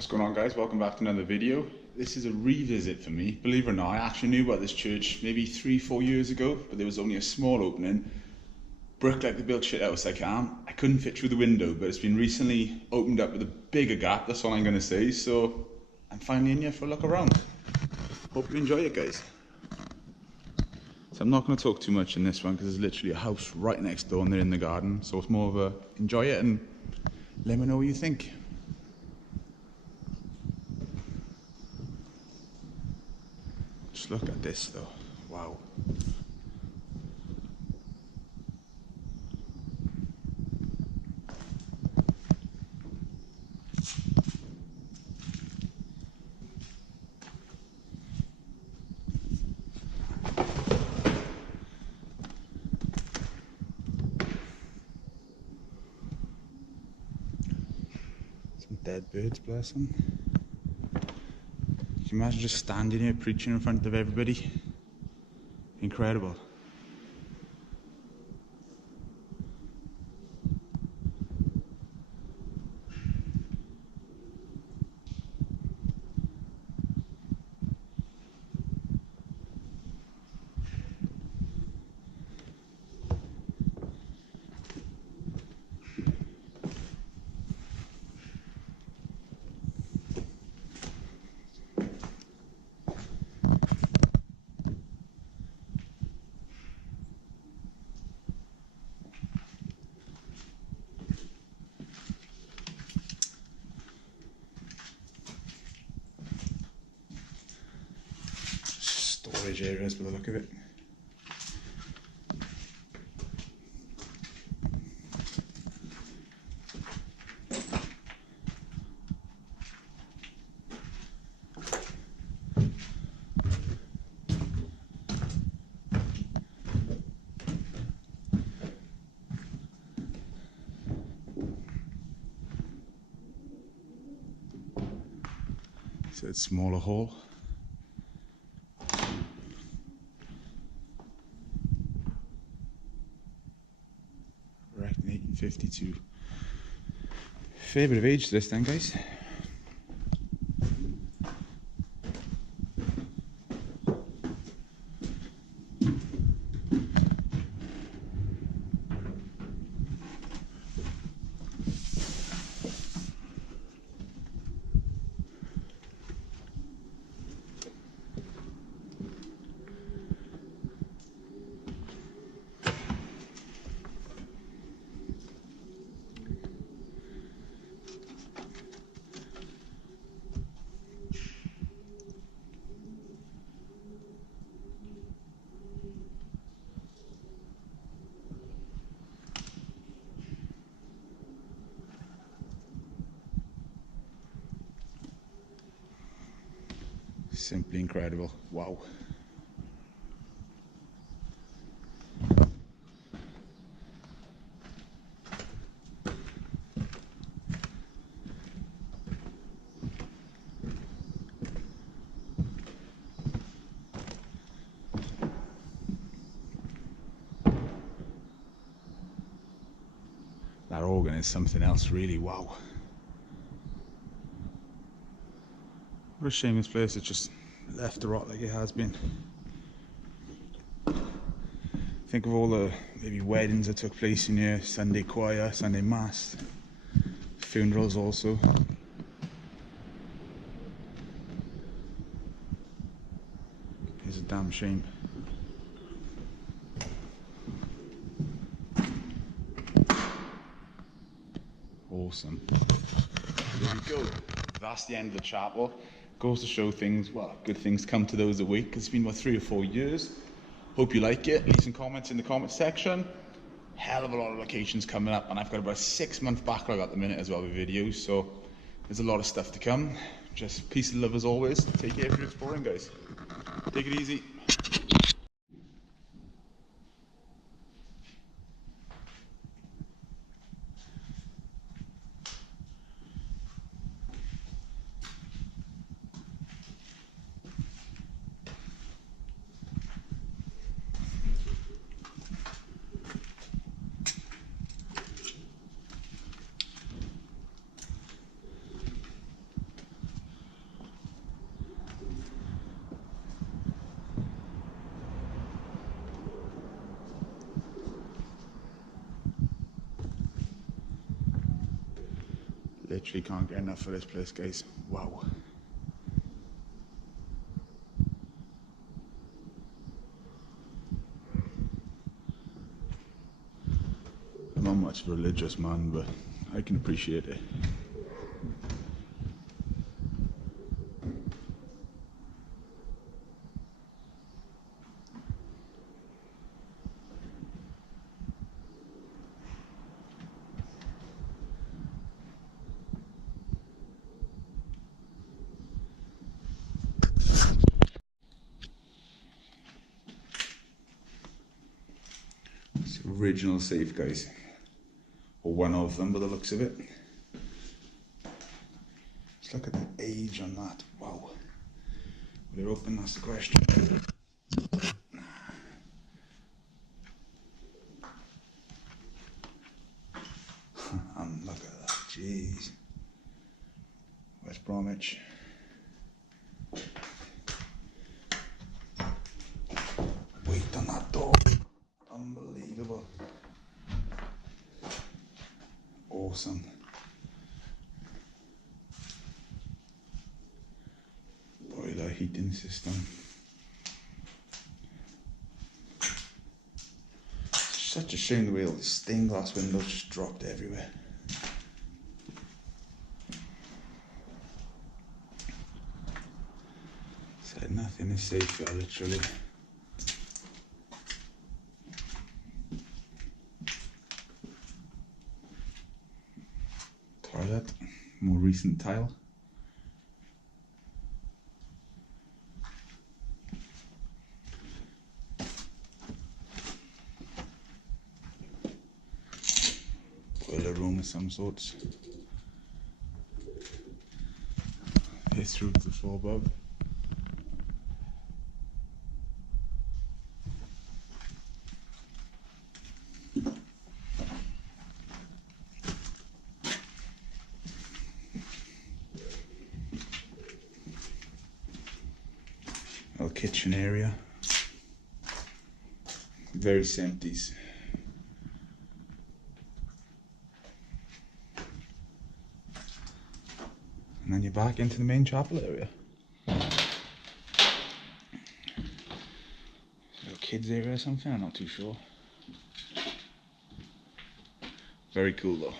What's going on, guys? Welcome back to another video. This is a revisit for me. Believe it or not, I actually knew about this church maybe 3-4 years ago, but there was only a small opening. Brick like they built shit house like I couldn't fit through the window, but it's been recently opened up with a bigger gap, that's all I'm going to say. So I'm finally in here for a look around. Hope you enjoy it, guys. So I'm not going to talk too much in this one because there's literally a house right next door and they're in the garden. So it's more of a enjoy it and let me know what you think. Just look at this though, wow. Some dead birds, bless them. Can you imagine just standing here preaching in front of everybody? Incredible. Storage areas by the look of it. So it's smaller hall. Erected in 1852. Fair bit of age to this then, guys. Simply incredible. Wow. That organ is something else, really. Wow. What a shame this place is just left to rot like it has been. Think of all the maybe weddings that took place in here, Sunday choir, Sunday mass, funerals also. It's a damn shame. Awesome. There we go. That's the end of the chapel. Goes to show things, well, good things come to those that wait, because it's been about 3 or 4 years. Hope you like it. Leave some comments in the comment section. Hell of a lot of locations coming up, and I've got about a 6-month backlog at the minute as well with videos, so there's a lot of stuff to come. Just peace and love as always. Take care if you're exploring, guys. Take it easy. Literally can't get enough of this place, guys. Wow. I'm not much of a religious man, but I can appreciate it. It's the original safe, guys. Or one of them by the looks of it. Let's look at the age on that. Wow. Will it open? That's the question. And look at that. Jeez. West Bromwich. Weight on that door. Unbelievable. Awesome. Boiler heating system. Such a shame the way all the stained glass windows just dropped everywhere. So nothing is safe here, literally. Toilet, more recent tile. Boiler room of some sorts. This through to the floor above. Little kitchen area. Very 70s. And then you're back into the main chapel area. Little kids area or something, I'm not too sure. Very cool though.